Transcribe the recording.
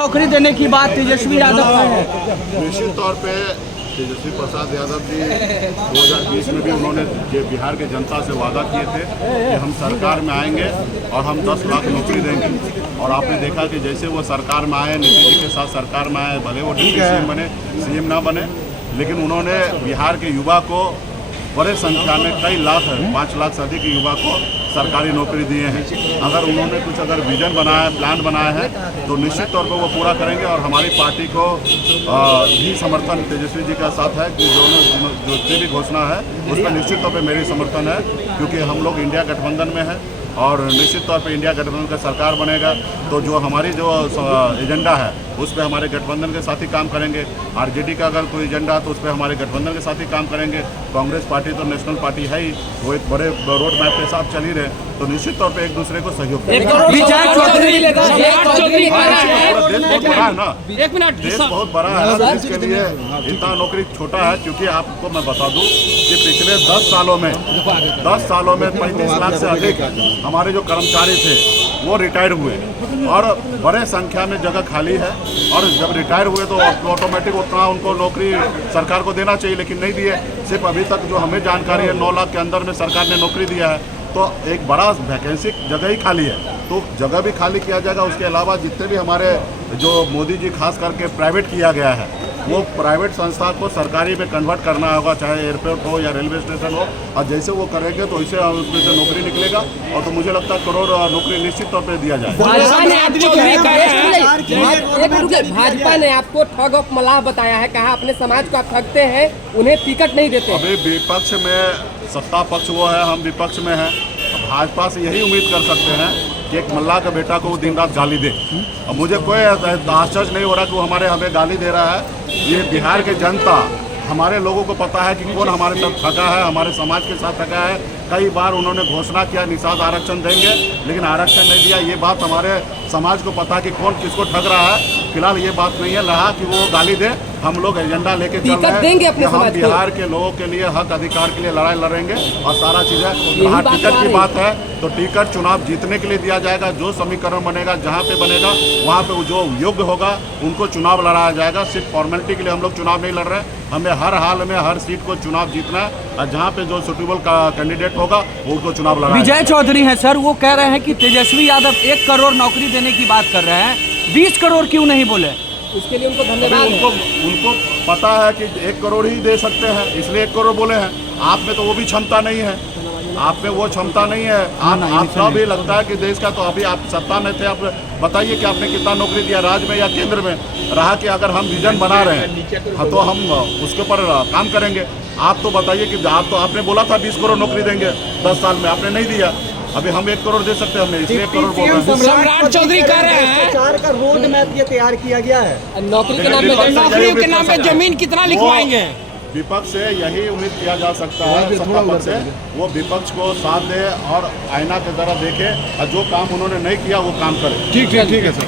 नौकरी देने की बात तेजस्वी यादव का है। निश्चित तौर पे तेजस्वी प्रसाद यादव जी 2020 में भी उन्होंने बिहार के जनता से वादा किए थे कि हम सरकार में आएंगे और हम 10 लाख नौकरी देंगे। और आपने देखा कि जैसे वो सरकार में आए, नीतीश जी के साथ सरकार में आए, भले वो डिप्टी सीएम बने, सीएम ना बने, लेकिन उन्होंने बिहार के युवा को बड़े संख्या में, कई लाख, 5 लाख से अधिक युवा को सरकारी नौकरी दिए हैं। अगर उन्होंने कुछ विजन बनाया है, प्लान बनाया है, तो निश्चित तौर पर वो पूरा करेंगे। और हमारी पार्टी को भी समर्थन तेजस्वी जी का साथ है कि जो भी घोषणा है उस पर निश्चित तौर पर मेरी समर्थन है, क्योंकि हम लोग इंडिया गठबंधन में हैं और निश्चित तौर पे इंडिया गठबंधन का सरकार बनेगा तो जो हमारी जो एजेंडा है उस पर हमारे गठबंधन के साथ ही काम करेंगे। आरजेडी का अगर कोई एजेंडा है तो उस पर हमारे गठबंधन के साथ ही काम करेंगे। कांग्रेस पार्टी तो नेशनल पार्टी है ही, वो एक बड़े रोड मैप के साथ चल ही रहे, तो निश्चित तौर पे एक दूसरे को सहयोग देश बहुत बड़ा है, इसके लिए इतना नौकरी छोटा है। क्योंकि आपको मैं बता दूं कि पिछले 10 सालों में 35 लाख से अधिक हमारे जो कर्मचारी थे वो रिटायर हुए और बड़े संख्या में जगह खाली है। और जब रिटायर हुए तो ऑटोमेटिक उतना उनको नौकरी सरकार को देना चाहिए, लेकिन नहीं दिए। सिर्फ अभी तक जो हमें जानकारी है 9 लाख के अंदर में सरकार ने नौकरी दिया है, तो एक बड़ा वैकेंसी जगह ही खाली है, तो जगह भी खाली किया जाएगा। उसके अलावा जितने भी हमारे जो मोदी जी खास करके प्राइवेट किया गया है, वो प्राइवेट संस्था को सरकारी में कन्वर्ट करना होगा, चाहे एयरपोर्ट हो या रेलवे स्टेशन हो। और जैसे वो करेंगे तो इससे उसमें से नौकरी निकलेगा और तो मुझे लगता है करोड़ नौकरी निश्चित तौर पर दिया जाएगा। भाजपा ने आपको ठग और मलाह बताया है, कहा अपने समाज को आप ठगते हैं, उन्हें टिकट नहीं देते। अभी विपक्ष में, सत्ता पक्ष वो है, हम विपक्ष में हैं। भाजपा से यही उम्मीद कर सकते हैं कि एक मल्लाह का बेटा को वो दिन रात गाली दे। अब मुझे कोई आश्चर्य नहीं हो रहा कि वो हमें गाली दे रहा है। ये बिहार की जनता, हमारे लोगों को पता है कि कौन हमारे साथ ठगा है, हमारे समाज के साथ ठगा है। कई बार उन्होंने घोषणा किया निषाद आरक्षण देंगे, लेकिन आरक्षण नहीं दिया। ये बात हमारे समाज को पता है कि कौन किसको ठग रहा है। फिलहाल ये बात नहीं है रहा कि वो गाली दे। हम लोग एजेंडा लेके चल रहे हैं कि हम बिहार के लोगों के लिए, हक अधिकार के लिए लड़ाई लड़ेंगे और सारा चीज़ें। वहाँ टिकट की बात है तो टिकट चुनाव जीतने के लिए दिया जाएगा। जो समीकरण बनेगा, जहाँ पे बनेगा, वहाँ पे जो योग्य होगा उनको चुनाव लड़ाया जाएगा। सिर्फ फॉर्मेलिटी के लिए हम लोग चुनाव नहीं लड़ रहे हैं। हमें हर हाल में हर सीट को चुनाव जीतना है और जहाँ पे जो सुटेबल कैंडिडेट होगा वो उनको चुनाव लड़ाया। विजय चौधरी हैं सर, वो कह रहे हैं कि तेजस्वी यादव 1 करोड़ नौकरी देने की बात कर रहे हैं, 20 करोड़ क्यों नहीं बोले? इसके लिए उनको धन्यवाद। उनको पता है कि 1 करोड़ ही दे सकते हैं, इसलिए 1 करोड़ बोले हैं। आप में तो वो भी क्षमता नहीं है, आप में वो क्षमता नहीं है। आपका भी लगता है कि देश का, तो अभी आप सत्ता में थे, आप बताइए कि आपने कितना नौकरी दिया राज्य में या केंद्र में। रहा कि अगर हम विजन बना रहे हैं तो हम उसके ऊपर काम करेंगे। आप तो बताइए कि आपने बोला था 20 करोड़ नौकरी देंगे 10 साल में, आपने नहीं दिया। अभी हम 1 करोड़ दे सकते हैं, हमने इसलिए 1 करोड़ बोल रहे हैं। सम्राट चौधरी कह रहे हैं सरकार का रोड मैप ये तैयार किया गया है। नौकरी के नाम पे जमीन कितना लिखवाएंगे? विपक्ष से यही उम्मीद किया जा सकता है, सत्ता पक्ष से वो विपक्ष को साथ दे और आईना की तरह देखे और जो काम उन्होंने नहीं किया वो काम करे। ठीक है सर।